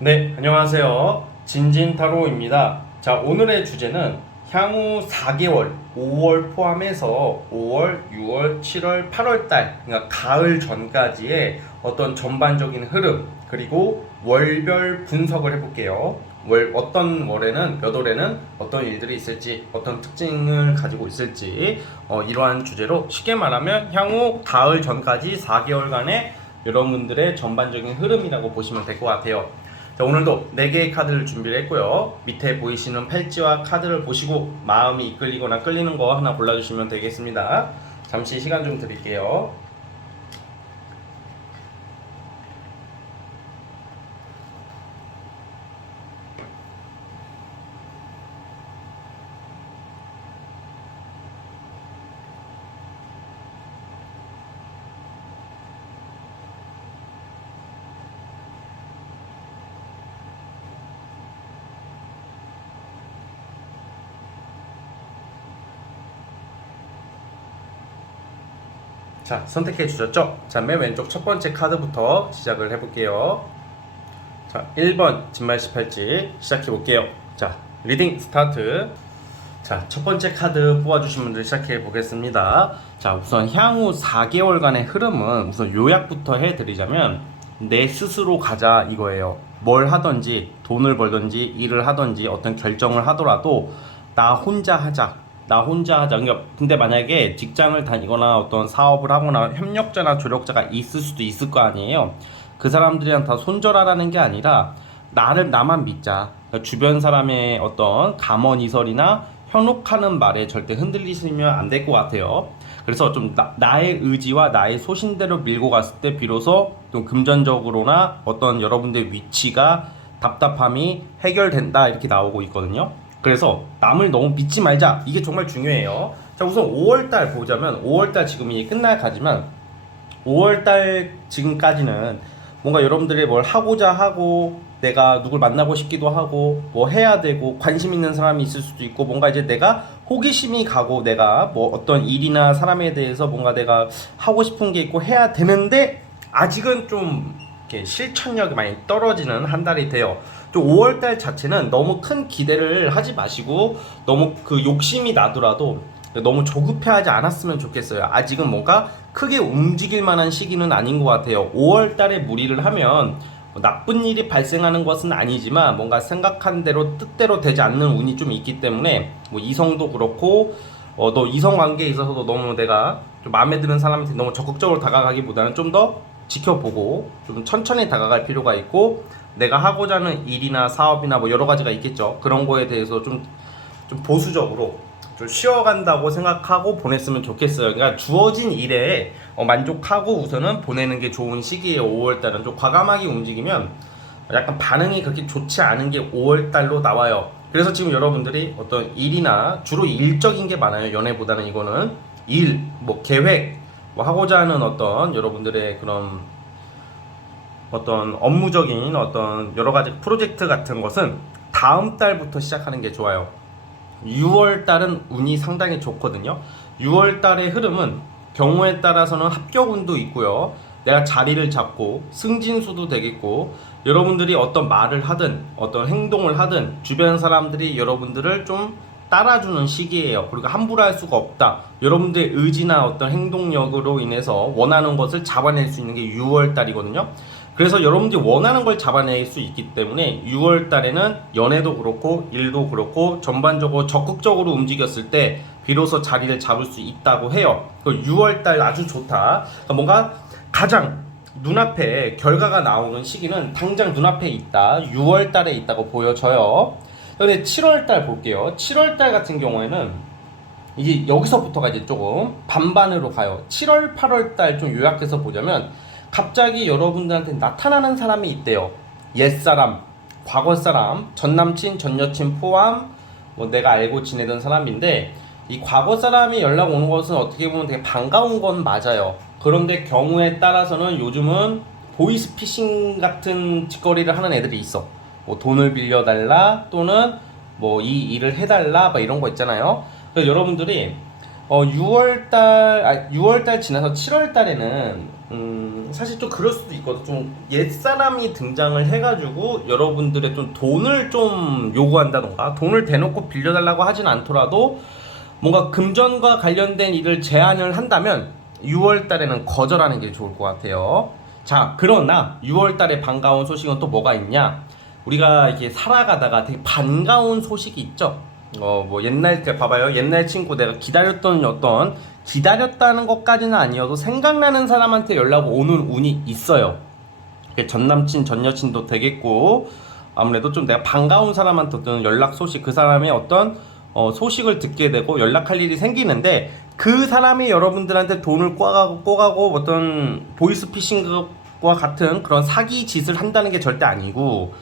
네, 안녕하세요. 진진타로입니다. 자, 오늘의 주제는 향후 4개월, 5월 포함해서 5월, 6월, 7월, 8월 달, 그러니까 가을 전까지의 어떤 전반적인 흐름, 그리고 월별 분석을 해볼게요. 어떤 월에는, 몇 월에는 어떤 일들이 있을지, 어떤 특징을 가지고 있을지, 이러한 주제로 쉽게 말하면 향후 가을 전까지 4개월간의 여러분들의 전반적인 흐름이라고 보시면 될 것 같아요. 자, 오늘도 4개의 카드를 준비를 했고요. 밑에 보이시는 팔찌와 카드를 보시고 마음이 이끌리거나 끌리는 거 하나 골라주시면 되겠습니다. 잠시 시간 좀 드릴게요. 자, 선택해 주셨죠? 자, 맨 왼쪽 첫 번째 카드부터 시작을 해볼게요. 자, 1번 진말시 팔찌 시작해 볼게요. 자, 리딩 스타트. 자, 첫 번째 카드 뽑아주신 분들 시작해 보겠습니다. 자, 우선 향후 4개월간의 흐름은 우선 요약부터 해드리자면 내 스스로 가자 이거예요. 뭘 하든지 돈을 벌든지 일을 하든지 어떤 결정을 하더라도 나 혼자 하자. 나 혼자 하자. 그러니까 근데 만약에 직장을 다니거나 어떤 사업을 하거나 협력자나 조력자가 있을 수도 있을 거 아니에요. 그 사람들이랑 다 손절하라는 게 아니라 나만 믿자. 그러니까 주변 사람의 어떤 감언이설이나 현혹하는 말에 절대 흔들리시면 안 될 것 같아요. 그래서 좀 나의 의지와 나의 소신대로 밀고 갔을 때 비로소 좀 금전적으로나 어떤 여러분들의 위치가 답답함이 해결된다 이렇게 나오고 있거든요. 그래서 남을 너무 믿지 말자. 이게 정말 중요해요. 자, 우선 5월달 보자면 5월달 지금 이제 끝날 가지만 5월달 지금까지는 뭔가 여러분들이 뭘 하고자 하고 내가 누굴 만나고 싶기도 하고 뭐 해야 되고 관심 있는 사람이 있을 수도 있고 뭔가 이제 내가 호기심이 가고 내가 뭐 어떤 일이나 사람에 대해서 뭔가 내가 하고 싶은 게 있고 해야 되는데 아직은 좀 이렇게 실천력이 많이 떨어지는 한 달이 돼요. 좀 5월달 자체는 너무 큰 기대를 하지 마시고 너무 그 욕심이 나더라도 너무 조급해하지 않았으면 좋겠어요. 아직은 뭔가 크게 움직일 만한 시기는 아닌 것 같아요. 5월 달에 무리를 하면 나쁜 일이 발생하는 것은 아니지만 뭔가 생각한 대로 뜻대로 되지 않는 운이 좀 있기 때문에 뭐 이성도 그렇고 너 이성 관계에 있어서도 너무 내가 좀 마음에 드는 사람한테 너무 적극적으로 다가가기보다는 좀 더 지켜보고 좀 천천히 다가갈 필요가 있고 내가 하고자 하는 일이나 사업이나 뭐 여러 가지가 있겠죠. 그런 거에 대해서 좀 보수적으로 좀 쉬어간다고 생각하고 보냈으면 좋겠어요. 그러니까 주어진 일에 만족하고 우선은 보내는 게 좋은 시기예요. 5월달은 좀 과감하게 움직이면 약간 반응이 그렇게 좋지 않은 게 5월달로 나와요. 그래서 지금 여러분들이 어떤 일이나 주로 일적인 게 많아요. 연애보다는 이거는 일, 뭐 계획, 뭐 하고자 하는 어떤 여러분들의 그런 어떤 업무적인 어떤 여러 가지 프로젝트 같은 것은 다음 달부터 시작하는 게 좋아요. 6월 달은 운이 상당히 좋거든요. 6월 달의 흐름은 경우에 따라서는 합격운도 있고요. 내가 자리를 잡고 승진수도 되겠고 여러분들이 어떤 말을 하든 어떤 행동을 하든 주변 사람들이 여러분들을 좀 따라주는 시기예요. 그리고 함부로 할 수가 없다. 여러분들의 의지나 어떤 행동력으로 인해서 원하는 것을 잡아낼 수 있는 게 6월 달이거든요. 그래서 여러분들이 원하는 걸 잡아낼 수 있기 때문에 6월 달에는 연애도 그렇고 일도 그렇고 전반적으로 적극적으로 움직였을 때 비로소 자리를 잡을 수 있다고 해요. 6월 달 아주 좋다. 그러니까 뭔가 가장 눈앞에 결과가 나오는 시기는 당장 눈앞에 있다. 6월 달에 있다고 보여져요. 근데 7월 달 볼게요. 7월 달 같은 경우에는 이제 여기서부터가 이제 조금 반반으로 가요. 7월, 8월 달 좀 요약해서 보자면 갑자기 여러분들한테 나타나는 사람이 있대요. 옛사람, 과거 사람, 전남친, 전여친 포함 뭐 내가 알고 지내던 사람인데 이 과거 사람이 연락 오는 것은 어떻게 보면 되게 반가운 건 맞아요. 그런데 경우에 따라서는 요즘은 보이스피싱 같은 짓거리를 하는 애들이 있어. 뭐 돈을 빌려달라 또는 뭐 이 일을 해달라 뭐 이런 거 있잖아요. 그래서 여러분들이 6월달 지나서 7월달에는 사실 좀 그럴 수도 있거든. 좀 옛사람이 등장을 해가지고 여러분들의 좀 돈을 좀 요구한다던가 돈을 대놓고 빌려달라고 하진 않더라도 뭔가 금전과 관련된 일을 제안을 한다면 6월 달에는 거절하는 게 좋을 것 같아요. 자, 그러나 6월 달에 반가운 소식은 또 뭐가 있냐? 우리가 이렇게 살아가다가 되게 반가운 소식이 있죠. 뭐 옛날 때 봐봐요. 옛날 친구 내가 기다렸던 어떤 기다렸다는 것까지는 아니어도 생각나는 사람한테 연락 오는 운이 있어요. 전 남친, 전 여친도 되겠고 아무래도 좀 내가 반가운 사람한테 어떤 연락 소식, 그 사람의 어떤 소식을 듣게 되고 연락할 일이 생기는데 그 사람이 여러분들한테 돈을 꼬가고 어떤 보이스피싱과 같은 그런 사기 짓을 한다는 게 절대 아니고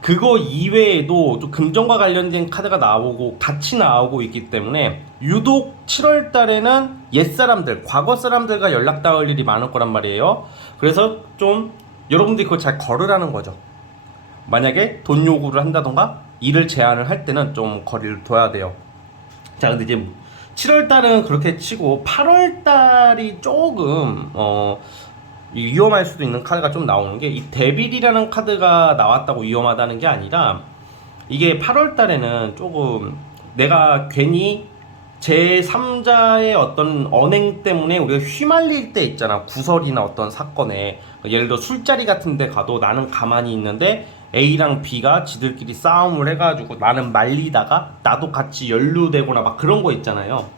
그거 이외에도 좀 금전과 관련된 카드가 나오고 같이 나오고 있기 때문에 유독 7월 달에는 옛사람들, 과거 사람들과 연락 닿을 일이 많을 거란 말이에요. 그래서 좀 여러분들이 그걸 잘 걸으라는 거죠. 만약에 돈 요구를 한다던가 일을 제안을 할 때는 좀 거리를 둬야 돼요. 자, 근데 이제 7월 달은 그렇게 치고 8월 달이 조금 위험할 수도 있는 카드가 좀 나오는 게 이 데빌이라는 카드가 나왔다고 위험하다는 게 아니라 이게 8월 달에는 조금 내가 괜히 제3자의 어떤 언행 때문에 우리가 휘말릴 때 있잖아. 구설이나 어떤 사건에 예를 들어 술자리 같은 데 가도 나는 가만히 있는데 A랑 B가 지들끼리 싸움을 해가지고 나는 말리다가 나도 같이 연루되거나 막 그런 거 있잖아요.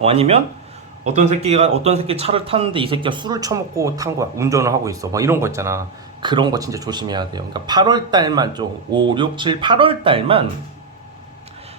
아니면 어떤 새끼 차를 탔는데 이 새끼가 술을 처먹고 탄 거야. 운전을 하고 있어. 막 이런 거 있잖아. 그런 거 진짜 조심해야 돼요. 그러니까 8월 달만 좀 5, 6, 7, 8월 달만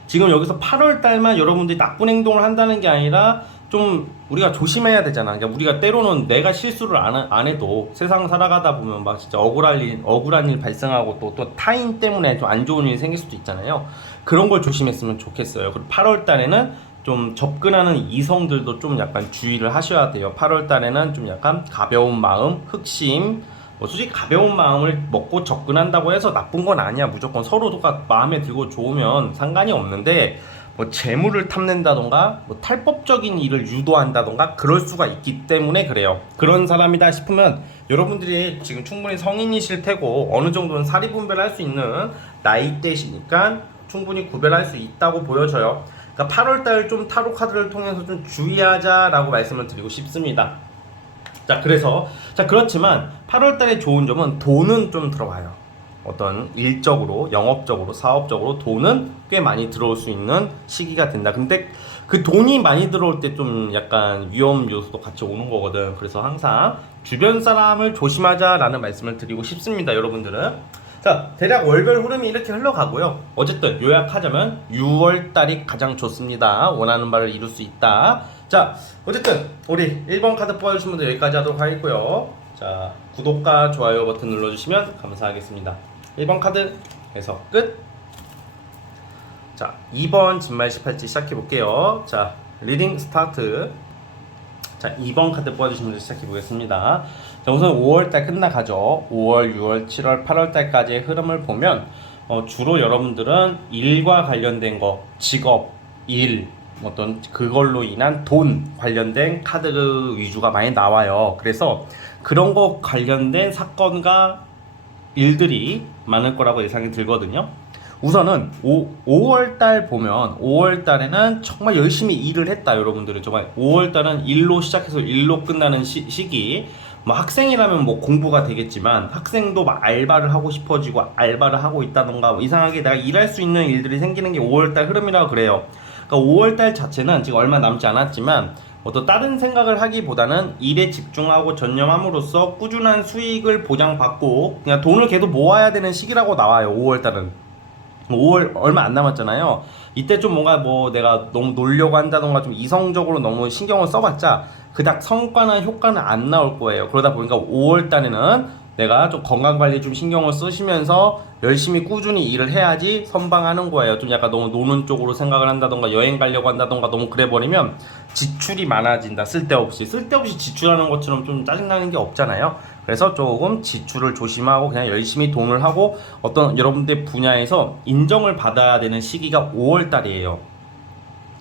지금 여기서 8월 달만 여러분들이 나쁜 행동을 한다는 게 아니라 좀 우리가 조심해야 되잖아. 그러니까 우리가 때로는 내가 실수를 안 해도 세상 살아가다 보면 막 진짜 억울한 일 발생하고 또 타인 때문에 좀 안 좋은 일이 생길 수도 있잖아요. 그런 걸 조심했으면 좋겠어요. 그리고 8월 달에는 좀 접근하는 이성들도 좀 약간 주의를 하셔야 돼요. 8월 달에는 좀 약간 가벼운 마음, 흑심, 뭐 솔직히 가벼운 마음을 먹고 접근한다고 해서 나쁜 건 아니야. 무조건 서로가 마음에 들고 좋으면 상관이 없는데 뭐 재물을 탐낸다던가 뭐 탈법적인 일을 유도한다던가 그럴 수가 있기 때문에 그래요. 그런 사람이다 싶으면 여러분들이 지금 충분히 성인이실 테고 어느 정도는 사리분별할 수 있는 나이대시니까 충분히 구별할 수 있다고 보여져요. 그러니까 8월달 좀 타로 카드를 통해서 좀 주의하자라고 말씀을 드리고 싶습니다. 자, 그렇지만 8월달의 좋은 점은 돈은 좀 들어와요. 어떤 일적으로, 영업적으로, 사업적으로 돈은 꽤 많이 들어올 수 있는 시기가 된다. 근데 그 돈이 많이 들어올 때 좀 약간 위험 요소도 같이 오는 거거든. 그래서 항상 주변 사람을 조심하자라는 말씀을 드리고 싶습니다, 여러분들은. 자, 대략 월별 흐름이 이렇게 흘러가고요. 어쨌든 요약하자면 6월달이 가장 좋습니다. 원하는 바를 이룰 수 있다. 자, 어쨌든 우리 1번 카드 뽑아주신 분들 여기까지 하도록 하겠고요. 자, 구독과 좋아요 버튼 눌러주시면 감사하겠습니다. 1번 카드에서 끝. 자, 2번 진말 18지 시작해볼게요. 자, 리딩 스타트. 자, 2번 카드 뽑아주신 분들 시작해보겠습니다. 자, 우선 5월달 끝나가죠. 5월, 6월, 7월, 8월달까지의 흐름을 보면 주로 여러분들은 일과 관련된 거, 직업, 일, 어떤 그걸로 인한 돈 관련된 카드 위주가 많이 나와요. 그래서 그런 거 관련된 사건과 일들이 많을 거라고 예상이 들거든요. 우선은 5월달 보면 5월달에는 정말 열심히 일을 했다. 여러분들은 정말 5월달은 일로 시작해서 일로 끝나는 시기. 뭐 학생이라면 뭐 공부가 되겠지만 학생도 막 알바를 하고 싶어지고 알바를 하고 있다던가 뭐 이상하게 내가 일할 수 있는 일들이 생기는 게 5월달 흐름이라고 그래요. 그러니까 5월달 자체는 지금 얼마 남지 않았지만 어떤 다른 생각을 하기보다는 일에 집중하고 전념함으로써 꾸준한 수익을 보장받고 그냥 돈을 계속 모아야 되는 시기라고 나와요. 5월달은 5월 얼마 안 남았잖아요. 이때 좀 뭔가 뭐 내가 너무 놀려고 한다던가 좀 이성적으로 너무 신경을 써봤자 그닥 성과나 효과는 안 나올 거예요. 그러다 보니까 5월 달에는 내가 좀 건강관리 좀 신경을 쓰시면서 열심히 꾸준히 일을 해야지 선방하는 거예요. 좀 약간 너무 노는 쪽으로 생각을 한다던가 여행 가려고 한다던가 너무 그래버리면 지출이 많아진다. 쓸데없이 지출하는 것처럼 좀 짜증나는 게 없잖아요. 그래서 조금 지출을 조심하고 그냥 열심히 돈을 하고 어떤 여러분들 분야에서 인정을 받아야 되는 시기가 5월 달이에요.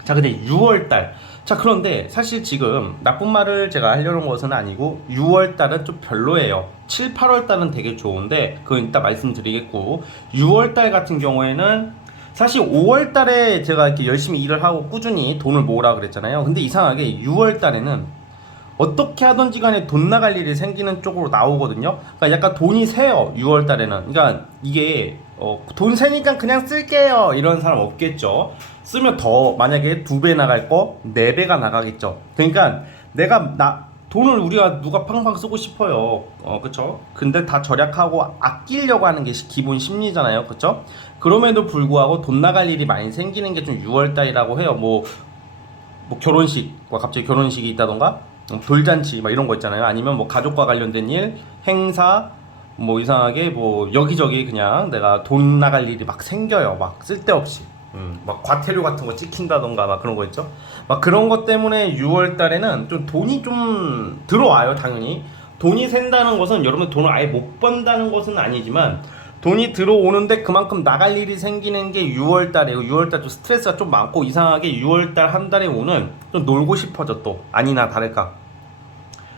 자, 근데 6월달. 자, 그런데 사실 지금 나쁜 말을 제가 하려는 것은 아니고 6월달은 좀 별로예요. 7, 8월달은 되게 좋은데 그건 이따 말씀드리겠고 6월달 같은 경우에는 사실 5월달에 제가 이렇게 열심히 일을 하고 꾸준히 돈을 모으라 그랬잖아요. 근데 이상하게 6월달에는 어떻게 하든지 간에 돈 나갈 일이 생기는 쪽으로 나오거든요. 그러니까 약간 돈이 새요. 6월 달에는. 그러니까 이게 돈 새니까 그냥 쓸게요. 이런 사람 없겠죠. 쓰면 더 만약에 2배 나갈 거 4배가 나가겠죠. 그러니까 돈을 우리가 누가 팡팡 쓰고 싶어요. 그쵸? 근데 다 절약하고 아끼려고 하는 게 기본 심리잖아요. 그쵸? 그럼에도 불구하고 돈 나갈 일이 많이 생기는 게 좀 6월 달이라고 해요. 뭐 결혼식과 갑자기 결혼식이 있다던가 돌잔치 막 이런 거 있잖아요. 아니면 뭐 가족과 관련된 일, 행사, 뭐 이상하게 뭐 여기저기 그냥 내가 돈 나갈 일이 막 생겨요. 막 쓸데없이. 막 과태료 같은 거 찍힌다던가 막 그런 거 있죠. 막 그런 것 때문에 6월 달에는 좀 돈이 좀 들어와요, 당연히. 돈이 샌다는 것은 여러분 돈을 아예 못 번다는 것은 아니지만 돈이 들어오는데 그만큼 나갈 일이 생기는 게 6월 달이에요. 6월 달 좀 스트레스가 좀 많고 이상하게 6월 달 한 달에 오는 좀 놀고 싶어져 또 아니나 다를까.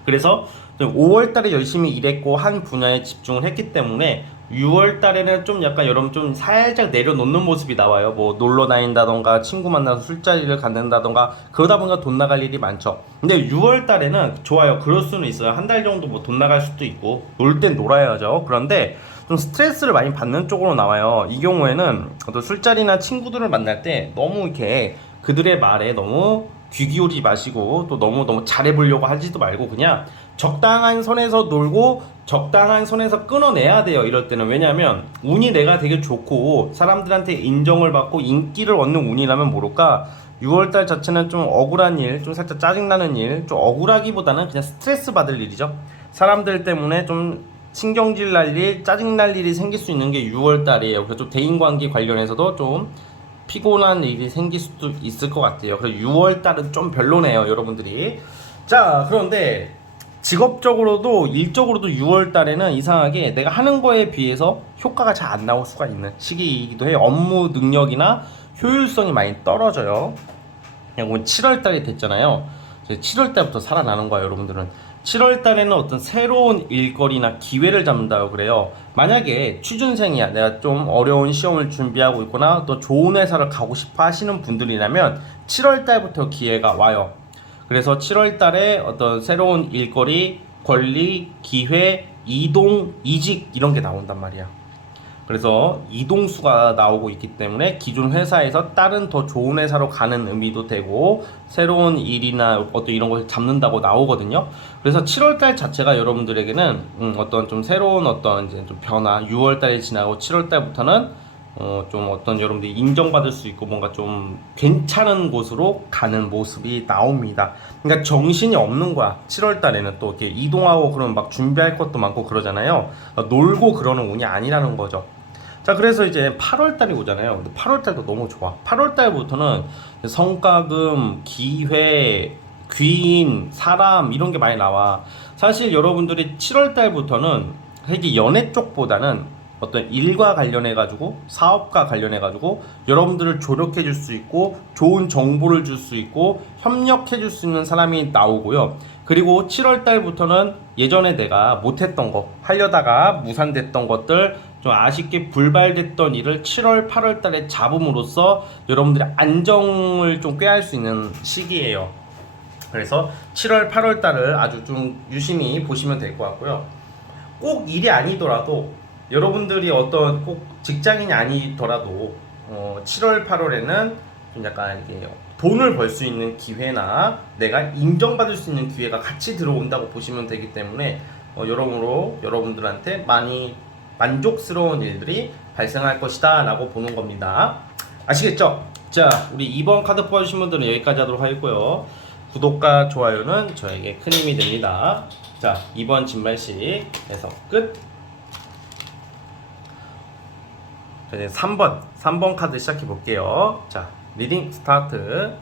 그래서 5월 달에 열심히 일했고 한 분야에 집중을 했기 때문에 6월 달에는 좀 약간 여러분 좀 살짝 내려놓는 모습이 나와요. 뭐 놀러 다닌다던가 친구 만나서 술자리를 갖는다던가 그러다 보니까 돈 나갈 일이 많죠. 근데 6월 달에는 좋아요. 그럴 수는 있어요. 한 달 정도 뭐 돈 나갈 수도 있고 놀 땐 놀아야죠. 그런데 좀 스트레스를 많이 받는 쪽으로 나와요. 이 경우에는 어떤 술자리나 친구들을 만날 때 너무 이렇게 그들의 말에 너무 귀 기울이지 마시고 또 너무 잘해보려고 하지도 말고 그냥 적당한 선에서 놀고 적당한 선에서 끊어내야 돼요. 이럴 때는. 왜냐면 운이 내가 되게 좋고 사람들한테 인정을 받고 인기를 얻는 운이라면 모를까 6월달 자체는 좀 억울한 일, 좀 살짝 짜증나는 일, 좀 억울하기보다는 그냥 스트레스 받을 일이죠. 사람들 때문에 좀 신경질 날 일, 짜증 날 일이 생길 수 있는 게 6월달이에요. 그래서 좀 대인관계 관련해서도 좀 피곤한 일이 생길 수도 있을 것 같아요. 그래서 6월달은 좀 별로네요, 여러분들이. 자, 그런데 직업적으로도 일적으로도 6월달에는 이상하게 내가 하는 거에 비해서 효과가 잘 안 나올 수가 있는 시기이기도 해요. 업무 능력이나 효율성이 많이 떨어져요. 그냥 7월달이 됐잖아요. 7월달부터 살아나는 거야, 여러분들은. 7월달에는 어떤 새로운 일거리나 기회를 잡는다고 그래요. 만약에 취준생이야, 내가 좀 어려운 시험을 준비하고 있거나 또 좋은 회사를 가고 싶어 하시는 분들이라면 7월달부터 기회가 와요. 그래서 7월달에 어떤 새로운 일거리, 권리, 기회, 이동, 이직 이런 게 나온단 말이야. 그래서 이동수가 나오고 있기 때문에 기존 회사에서 다른 더 좋은 회사로 가는 의미도 되고 새로운 일이나 어떤 이런 걸 잡는다고 나오거든요. 그래서 7월달 자체가 여러분들에게는 어떤 좀 새로운 어떤 이제 좀 변화, 6월달이 지나고 7월달부터는 좀 어떤 여러분들이 인정받을 수 있고 뭔가 좀 괜찮은 곳으로 가는 모습이 나옵니다. 그러니까 정신이 없는 거야. 7월달에는 또 이렇게 이동하고 그러면 막 준비할 것도 많고 그러잖아요. 놀고 그러는 운이 아니라는 거죠. 자, 그래서 이제 8월달이 오잖아요. 근데 8월달도 너무 좋아. 8월달부터는 성과금, 기회, 귀인, 사람 이런 게 많이 나와. 사실 여러분들이 7월달부터는 이게 연애 쪽보다는 어떤 일과 관련해 가지고 사업과 관련해 가지고 여러분들을 조력해 줄 수 있고 좋은 정보를 줄 수 있고 협력해 줄 수 있는 사람이 나오고요. 그리고 7월 달부터는 예전에 내가 못했던 거 하려다가 무산됐던 것들 좀 아쉽게 불발됐던 일을 7월 8월 달에 잡음으로써 여러분들의 안정을 좀 꾀할 수 있는 시기예요. 그래서 7월 8월 달을 아주 좀 유심히 보시면 될 것 같고요. 꼭 일이 아니더라도 여러분들이 어떤 꼭 직장인이 아니더라도 7월 8월에는 좀 약간 이게 돈을 벌 수 있는 기회나 내가 인정받을 수 있는 기회가 같이 들어온다고 보시면 되기 때문에 여러모로 여러분들한테 많이 만족스러운 일들이 발생할 것이다 라고 보는 겁니다. 아시겠죠? 자, 우리 2번 카드 뽑아주신 분들은 여기까지 하도록 하겠고요. 구독과 좋아요는 저에게 큰 힘이 됩니다. 자, 2번 진말식에서 끝. 자, 이제 3번 카드 시작해 볼게요. 자, 리딩 스타트.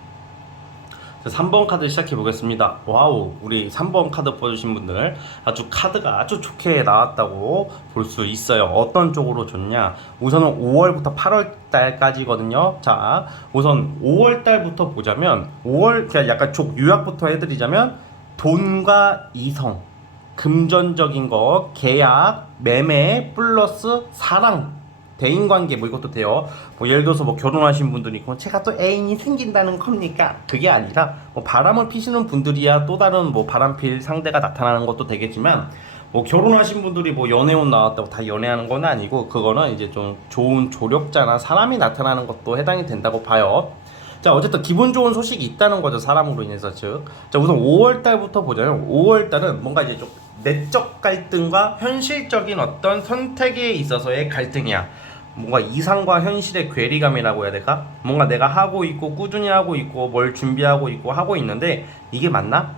3번 카드 시작해 보겠습니다. 와우, 우리 3번 카드 뽑으신 분들 아주 카드가 아주 좋게 나왔다고 볼 수 있어요. 어떤 쪽으로 좋냐? 우선은 5월부터 8월 달까지거든요. 자, 우선 5월 달부터 보자면 5월 그냥 약간 족 요약부터 해드리자면 돈과 이성, 금전적인 거, 계약, 매매 플러스 사랑. 대인관계 뭐 이것도 돼요. 뭐 예를 들어서 뭐 결혼하신 분들이 있고 제가 또 애인이 생긴다는 겁니까? 그게 아니라 뭐 바람을 피시는 분들이야 또 다른 뭐 바람필 상대가 나타나는 것도 되겠지만 뭐 결혼하신 분들이 뭐 연애운 나왔다고 다 연애하는 건 아니고 그거는 이제 좀 좋은 조력자나 사람이 나타나는 것도 해당이 된다고 봐요. 자, 어쨌든 기분 좋은 소식이 있다는 거죠. 사람으로 인해서 즉. 자, 우선 5월 달부터 보자면 5월 달은 뭔가 이제 좀 내적 갈등과 현실적인 어떤 선택에 있어서의 갈등이야. 뭔가 이상과 현실의 괴리감이라고 해야 될까? 뭔가 내가 하고 있고 꾸준히 하고 있고 뭘 준비하고 있고 하고 있는데 이게 맞나?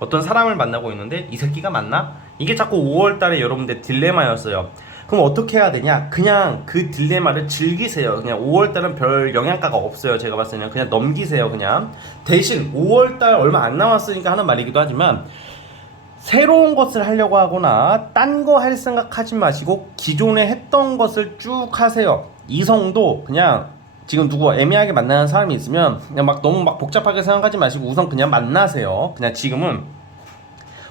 어떤 사람을 만나고 있는데 이 새끼가 맞나? 이게 자꾸 5월 달에 여러분들 딜레마였어요. 그럼 어떻게 해야 되냐? 그냥 그 딜레마를 즐기세요. 그냥 5월 달은 별 영향가가 없어요. 제가 봤을 때는 그냥 넘기세요. 그냥 대신 5월 달 얼마 안 남았으니까 하는 말이기도 하지만 새로운 것을 하려고 하거나 딴 거 할 생각하지 마시고 기존에 했던 것을 쭉 하세요. 이성도 그냥 지금 누구 애매하게 만나는 사람이 있으면 그냥 막 너무 막 복잡하게 생각하지 마시고 우선 그냥 만나세요. 그냥 지금은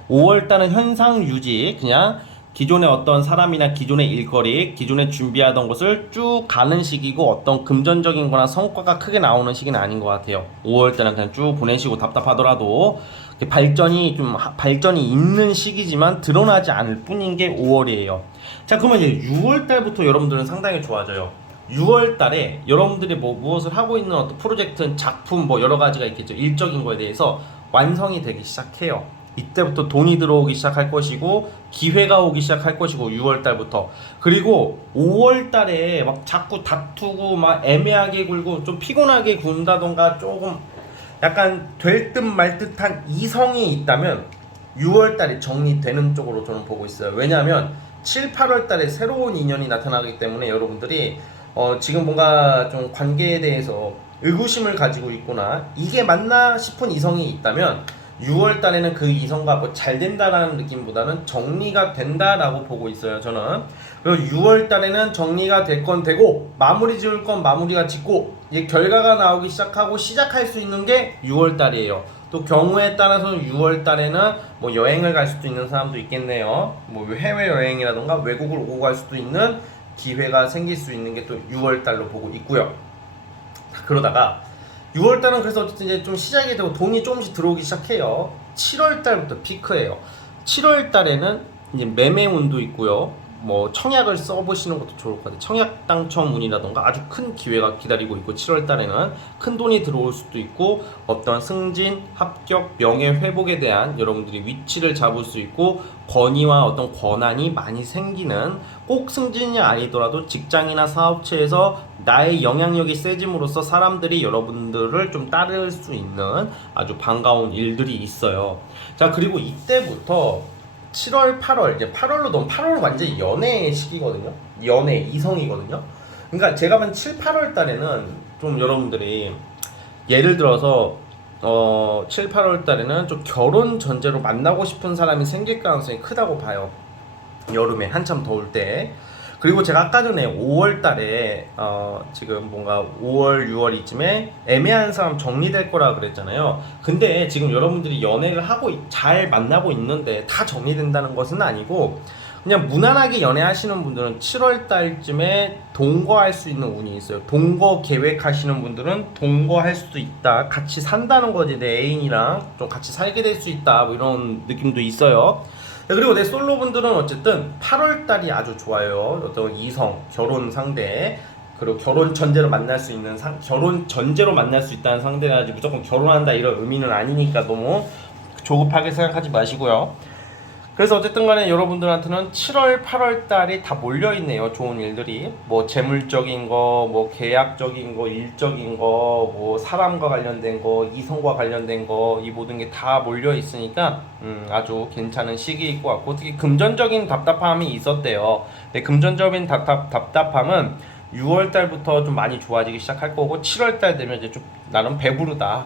5월달은 현상 유지, 그냥 기존의 어떤 사람이나 기존의 일거리, 기존에 준비하던 것을 쭉 가는 시기고 어떤 금전적인 거나 성과가 크게 나오는 시기는 아닌 것 같아요. 5월달은 그냥 쭉 보내시고 답답하더라도 발전이 있는 시기지만 드러나지 않을 뿐인 게 5월이에요. 자, 그러면 이제 6월달부터 여러분들은 상당히 좋아져요. 6월달에 여러분들이 뭐 무엇을 하고 있는 어떤 프로젝트, 작품 뭐 여러 가지가 있겠죠. 일적인 거에 대해서 완성이 되기 시작해요. 이때부터 돈이 들어오기 시작할 것이고 기회가 오기 시작할 것이고 6월달부터. 그리고 5월달에 막 자꾸 다투고 막 애매하게 굴고 좀 피곤하게 군다던가 조금 약간 될 듯 말 듯한 이성이 있다면 6월달에 정리되는 쪽으로 저는 보고 있어요. 왜냐하면 7, 8월달에 새로운 인연이 나타나기 때문에 여러분들이 지금 뭔가 좀 관계에 대해서 의구심을 가지고 있거나 이게 맞나 싶은 이성이 있다면 6월달에는 그 이성과 뭐 잘 된다라는 느낌보다는 정리가 된다라고 보고 있어요. 저는. 그리고 6월달에는 정리가 될 건 되고 마무리 지을 건 마무리가 짓고 이제 결과가 나오기 시작하고 시작할 수 있는 게 6월달이에요. 또 경우에 따라서는 6월달에는 뭐 여행을 갈 수도 있는 사람도 있겠네요. 뭐 해외 여행이라던가 외국을 오고 갈 수도 있는 기회가 생길 수 있는 게 또 6월달로 보고 있고요. 그러다가 6월달은 그래서 어쨌든 이제 좀 시작이 되고 돈이 조금씩 들어오기 시작해요. 7월달부터 피크예요. 7월달에는 이제 매매운도 있고요. 뭐 청약을 써보시는 것도 좋을 것 같아요. 청약 당첨운이라던가 아주 큰 기회가 기다리고 있고 7월달에는 큰 돈이 들어올 수도 있고 어떤 승진, 합격, 명예 회복에 대한 여러분들이 위치를 잡을 수 있고 권위와 어떤 권한이 많이 생기는 꼭 승진이 아니더라도 직장이나 사업체에서 나의 영향력이 세짐으로써 사람들이 여러분들을 좀 따를 수 있는 아주 반가운 일들이 있어요. 자, 그리고 이때부터 7월, 8월, 이제 8월로 넘 8월은 완전히 연애 시기거든요. 연애, 이성이거든요. 그러니까 제가 본 7, 8월 달에는 좀 여러분들이 예를 들어서 7, 8월 달에는 좀 결혼 전제로 만나고 싶은 사람이 생길 가능성이 크다고 봐요. 여름에 한참 더울 때. 그리고 제가 아까 전에 5월 달에 지금 뭔가 5월, 6월 이쯤에 애매한 사람 정리될 거라 그랬잖아요. 근데 지금 여러분들이 연애를 하고 잘 만나고 있는데 다 정리된다는 것은 아니고 그냥 무난하게 연애하시는 분들은 7월 달쯤에 동거할 수 있는 운이 있어요. 동거 계획하시는 분들은 동거할 수도 있다. 같이 산다는 거지. 내 애인이랑 좀 같이 살게 될 수 있다. 뭐 이런 느낌도 있어요. 그리고 내 솔로분들은 어쨌든 8월달이 아주 좋아요. 어떤 이성, 결혼 상대, 그리고 결혼 전제로 만날 수 있는 결혼 전제로 만날 수 있다는 상대라지 무조건 결혼한다 이런 의미는 아니니까 너무 조급하게 생각하지 마시고요. 그래서 어쨌든 간에 여러분들한테는 7월, 8월 달이 다 몰려있네요. 좋은 일들이. 뭐 재물적인 거, 뭐 계약적인 거, 일적인 거, 뭐 사람과 관련된 거, 이성과 관련된 거, 이 모든 게 다 몰려있으니까 아주 괜찮은 시기일 것 같고 특히 금전적인 답답함이 있었대요. 근데 금전적인 답답함은 6월 달부터 좀 많이 좋아지기 시작할 거고 7월 달 되면 이제 좀 나름 배부르다.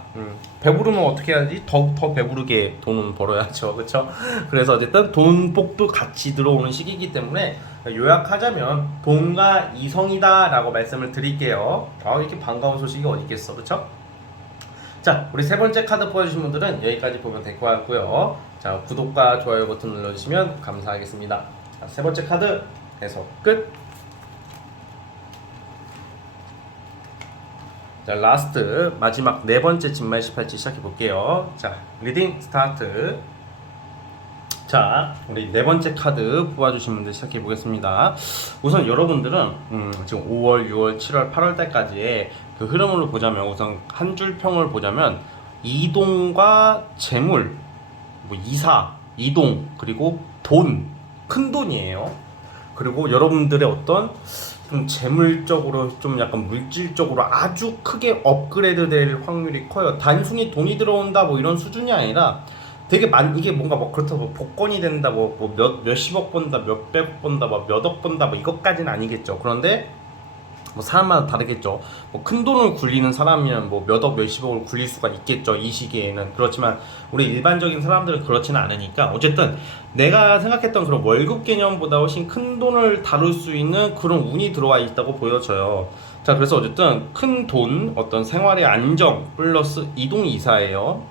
배부르면 어떻게 해야지? 더 배부르게 돈은 벌어야죠, 그렇죠? 그래서 어쨌든 돈복도 같이 들어오는 시기이기 때문에 요약하자면 돈과 이성이다라고 말씀을 드릴게요. 이렇게 반가운 소식이 어디 있겠어, 그렇죠? 자, 우리 세 번째 카드 뽑아주신 분들은 여기까지 보면 될 것 같고요. 자, 구독과 좋아요 버튼 눌러주시면 감사하겠습니다. 자, 세 번째 카드 해석 끝. 자, 라스트 마지막 네 번째 진말 18지 시작해 볼게요. 자, 리딩 스타트. 자, 우리 네 번째 카드 뽑아주신 분들 시작해 보겠습니다. 우선 여러분들은 지금 5월, 6월, 7월, 8월 달까지의 그 흐름으로 보자면 우선 한 줄 평을 보자면 이동과 재물, 뭐 이사, 이동, 그리고 돈, 큰 돈이에요. 그리고 여러분들의 어떤 좀 재물적으로 좀 약간 물질적으로 아주 크게 업그레이드 될 확률이 커요. 단순히 돈이 들어온다 뭐 이런 수준이 아니라 되게 이게 뭔가 뭐 그렇다고 뭐 복권이 된다 뭐 몇십억 번다 몇백억 번다 뭐 몇억 번다 뭐 이것까지는 아니겠죠. 그런데 뭐 사람마다 다르겠죠. 뭐 큰 돈을 굴리는 사람이면 뭐 몇억 몇십억을 굴릴 수가 있겠죠, 이 시기에는. 그렇지만 우리 일반적인 사람들은 그렇지는 않으니까 어쨌든 내가 생각했던 그런 월급 개념보다 훨씬 큰 돈을 다룰 수 있는 그런 운이 들어와 있다고 보여져요. 자, 그래서 어쨌든 큰 돈, 어떤 생활의 안정 플러스 이동 이사예요.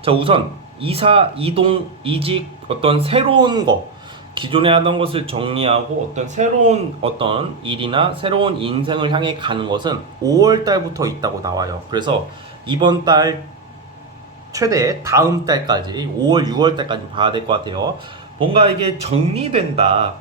자, 우선 이사, 이동, 이직, 어떤 새로운 거, 기존에 하던 것을 정리하고 어떤 새로운 어떤 일이나 새로운 인생을 향해 가는 것은 5월 달부터 있다고 나와요. 그래서 이번 달 최대 다음 달까지 5월, 6월 달까지 봐야 될 것 같아요. 뭔가 이게 정리된다.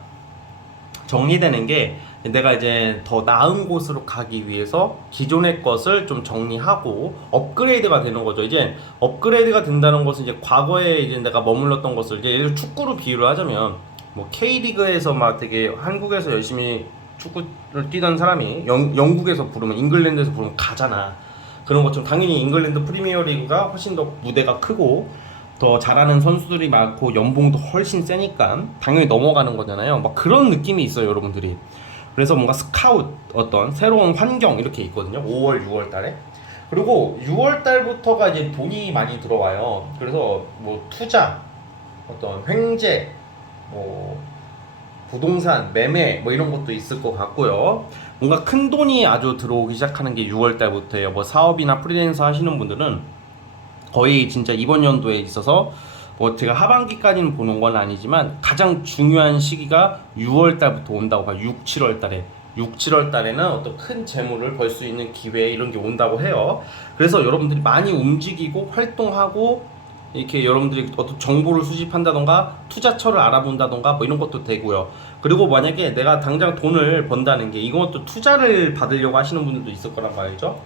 정리되는 게 내가 이제 더 나은 곳으로 가기 위해서 기존의 것을 좀 정리하고 업그레이드가 되는 거죠. 이제 업그레이드가 된다는 것은 이제 과거에 이제 내가 머물렀던 것을 이제 예를 들어 축구로 비유를 하자면 뭐 K리그에서 막 되게 한국에서 열심히 축구를 뛰던 사람이 영국에서 부르면 잉글랜드에서 부르면 가잖아. 그런 것처럼 당연히 잉글랜드 프리미어리그가 훨씬 더 무대가 크고 더 잘하는 선수들이 많고 연봉도 훨씬 세니까 당연히 넘어가는 거잖아요. 막 그런 느낌이 있어요, 여러분들이. 그래서 뭔가 스카웃, 어떤 새로운 환경 이렇게 있거든요. 5월, 6월 달에. 그리고 6월 달부터가 이제 돈이 많이 들어와요. 그래서 뭐 투자, 어떤 횡재, 뭐 부동산, 매매 뭐 이런 것도 있을 것 같고요. 뭔가 큰 돈이 아주 들어오기 시작하는 게 6월 달부터예요. 뭐 사업이나 프리랜서 하시는 분들은 거의 진짜 이번 연도에 있어서 뭐 제가 하반기까지는 보는 건 아니지만 가장 중요한 시기가 6월 달부터 온다고 봐요. 6, 7월 달에. 6, 7월 달에는 어떤 큰 재물을 벌 수 있는 기회 이런 게 온다고 해요. 그래서 여러분들이 많이 움직이고 활동하고 이렇게 여러분들이 어떤 정보를 수집한다던가 투자처를 알아본다던가 뭐 이런 것도 되고요. 그리고 만약에 내가 당장 돈을 번다는 게 이것도 투자를 받으려고 하시는 분들도 있을 거란 말이죠.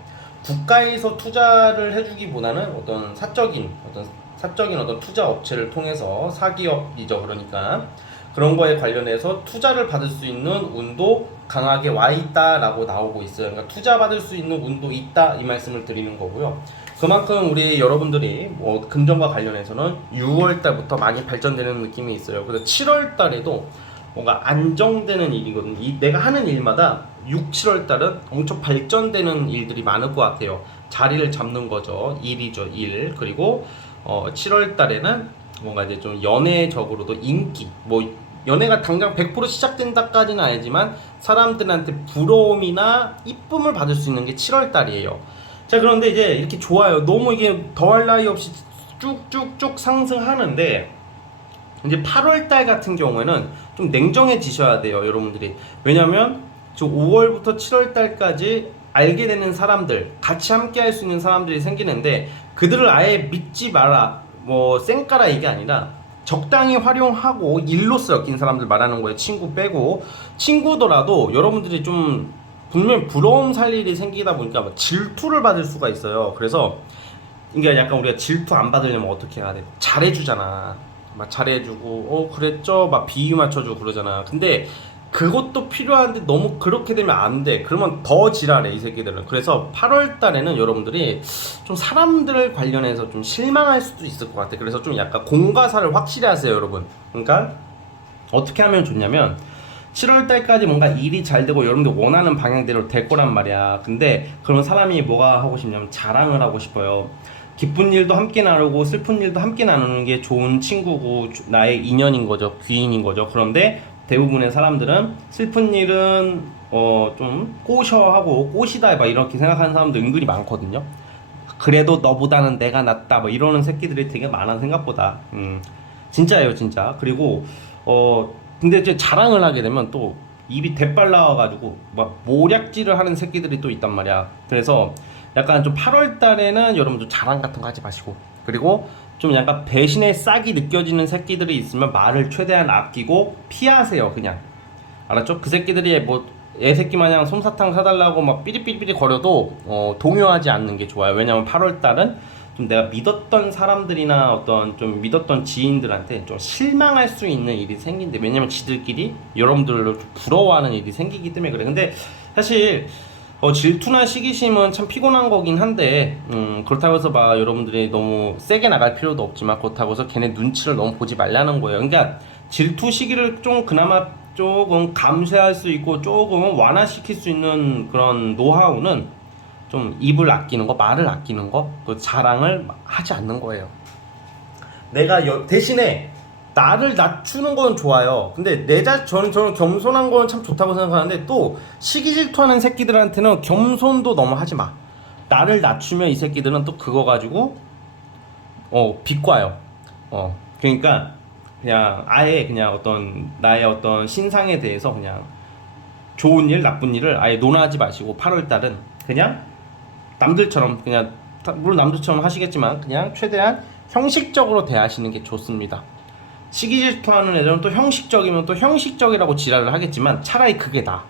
국가에서 투자를 해주기보다는 어떤 사적인 어떤 투자 업체를 통해서 사기업이죠. 그러니까 그런 거에 관련해서 투자를 받을 수 있는 운도 강하게 와 있다라고 나오고 있어요. 그러니까 투자 받을 수 있는 운도 있다 이 말씀을 드리는 거고요. 그만큼 우리 여러분들이 뭐 금전과 관련해서는 6월 달부터 많이 발전되는 느낌이 있어요. 그래서 7월 달에도 뭔가 안정되는 일이거든요. 내가 하는 일마다 6, 7월 달은 엄청 발전되는 일들이 많을 것 같아요. 자리를 잡는 거죠. 일이죠, 일. 그리고 7월 달에는 뭔가 이제 좀 연애적으로도 인기, 뭐 연애가 당장 100% 시작된다까지는 아니지만 사람들한테 부러움이나 이쁨을 받을 수 있는 게 7월 달이에요. 자, 그런데 이제 이렇게 좋아요. 너무 이게 더할 나위 없이 쭉쭉쭉 상승하는데 이제 8월 달 같은 경우에는 좀 냉정해지셔야 돼요, 여러분들이. 왜냐면 저 5월부터 7월 달까지 알게 되는 사람들, 같이 함께 할 수 있는 사람들이 생기는데 그들을 아예 믿지 마라, 뭐 쌩까라 이게 아니라 적당히 활용하고 일로서 엮인 사람들 말하는 거예요. 친구 빼고. 친구더라도 여러분들이 좀 분명 부러움 살 일이 생기다 보니까 질투를 받을 수가 있어요. 그래서 이게 약간 우리가 질투 안 받으려면 어떻게 해야 돼? 잘해주잖아. 막 잘해주고 그랬죠? 막 비유 맞춰주고 그러잖아. 근데 그것도 필요한데 너무 그렇게 되면 안 돼. 그러면 더 지랄해, 이 새끼들은. 그래서 8월 달에는 여러분들이 좀 사람들 관련해서 좀 실망할 수도 있을 것 같아. 그래서 좀 약간 공과사를 확실히 하세요, 여러분. 그러니까 어떻게 하면 좋냐면 7월 달까지 뭔가 일이 잘 되고 여러분들 원하는 방향대로 될 거란 말이야. 근데 그런 사람이 뭐가 하고 싶냐면 자랑을 하고 싶어요. 기쁜 일도 함께 나누고 슬픈 일도 함께 나누는 게 좋은 친구고 나의 인연인 거죠. 귀인인 거죠. 그런데 대부분의 사람들은 슬픈 일은 좀 꼬셔하고 꼬시다 막 이렇게 생각하는 사람도 은근히 많거든요. 그래도 너보다는 내가 낫다 뭐 이러는 새끼들이 되게 많아 생각보다. 진짜예요 진짜. 그리고 근데 이제 자랑을 하게 되면 또 입이 대빨 나와가지고 막 모략질을 하는 새끼들이 또 있단 말이야. 그래서 약간 좀 8월 달에는 여러분들 자랑 같은 거 하지 마시고, 그리고 좀 약간 배신의 싹이 느껴지는 새끼들이 있으면 말을 최대한 아끼고 피하세요. 그냥 알았죠? 그 새끼들이 뭐 애새끼 마냥 솜사탕 사달라고 막 삐리삐리삐리 거려도 동요하지 않는 게 좋아요. 왜냐면 8월 달은 좀 내가 믿었던 사람들이나 어떤 좀 믿었던 지인들한테 좀 실망할 수 있는 일이 생긴대. 왜냐면 지들끼리 여러분들을 좀 부러워하는 일이 생기기 때문에 그래. 근데 사실 질투나 시기심은 참 피곤한 거긴 한데 그렇다고 해서 막 여러분들이 너무 세게 나갈 필요도 없지만, 그렇다고 해서 걔네 눈치를 너무 보지 말라는 거예요. 그러니까 질투 시기를 좀 그나마 조금 감쇄할 수 있고 조금 완화시킬 수 있는 그런 노하우는 좀 입을 아끼는 거, 말을 아끼는 거, 또 자랑을 하지 않는 거예요. 내가 대신에 나를 낮추는 건 좋아요. 근데 저는 겸손한 건 참 좋다고 생각하는데, 또 시기 질투하는 새끼들한테는 겸손도 너무 하지 마. 나를 낮추면 이 새끼들은 또 그거 가지고 비꼬아요. 그러니까 그냥 아예 그냥 어떤 나의 어떤 신상에 대해서 그냥 좋은 일 나쁜 일을 아예 논하지 마시고 8월 달은 그냥 남들처럼, 그냥 물론 남들처럼 하시겠지만 그냥 최대한 형식적으로 대하시는 게 좋습니다. 시기 질투하는 애들은 또 형식적이면 또 형식적이라고 지랄을 하겠지만 차라리 그게 나아.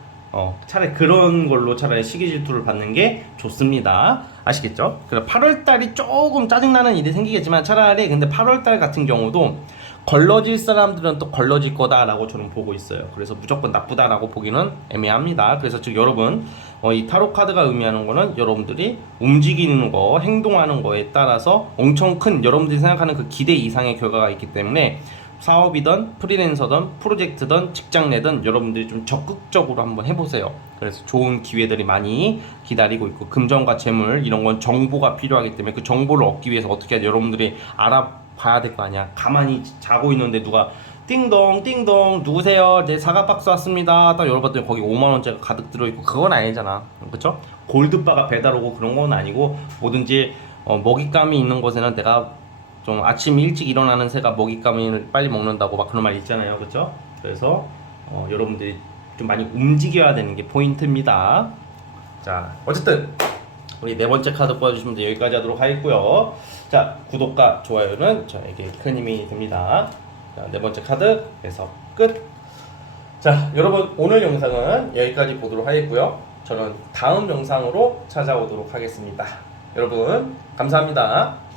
차라리 그런 걸로 차라리 시기 질투를 받는 게 좋습니다. 아시겠죠? 그래서 8월 달이 조금 짜증나는 일이 생기겠지만 차라리, 근데 8월 달 같은 경우도 걸러질 사람들은 또 걸러질 거다라고 저는 보고 있어요. 그래서 무조건 나쁘다라고 보기는 애매합니다. 그래서 즉 여러분, 이 타로 카드가 의미하는 거는 여러분들이 움직이는 거, 행동하는 거에 따라서 엄청 큰 여러분들이 생각하는 그 기대 이상의 결과가 있기 때문에 사업이든 프리랜서든 프로젝트든 직장 내든 여러분들이 좀 적극적으로 한번 해보세요. 그래서 좋은 기회들이 많이 기다리고 있고, 금전과 재물 이런 건 정보가 필요하기 때문에 그 정보를 얻기 위해서 어떻게 해야 여러분들이 알아봐야 될 거 아니야. 가만히 자고 있는데 누가 띵동 띵동 누구세요? 내 사과 박스 왔습니다. 딱 열어봤더니 거기 5만원짜리가 가득 들어있고, 그건 아니잖아. 그쵸? 골드바가 배달 오고 그런 건 아니고, 뭐든지 먹잇감이 있는 곳에는 내가 좀 아침 일찍 일어나는 새가 먹잇감을 빨리 먹는다고 막 그런 말 있잖아요. 그쵸? 그래서 여러분들이 좀 많이 움직여야 되는 게 포인트입니다. 자, 어쨌든 우리 네 번째 카드 뽑아주시면 여기까지 하도록 하겠고요. 자, 구독과 좋아요는 저에게 큰 힘이 됩니다. 자, 네 번째 카드 해석 끝. 자, 여러분 오늘 영상은 여기까지 보도록 하겠고요. 저는 다음 영상으로 찾아오도록 하겠습니다. 여러분 감사합니다.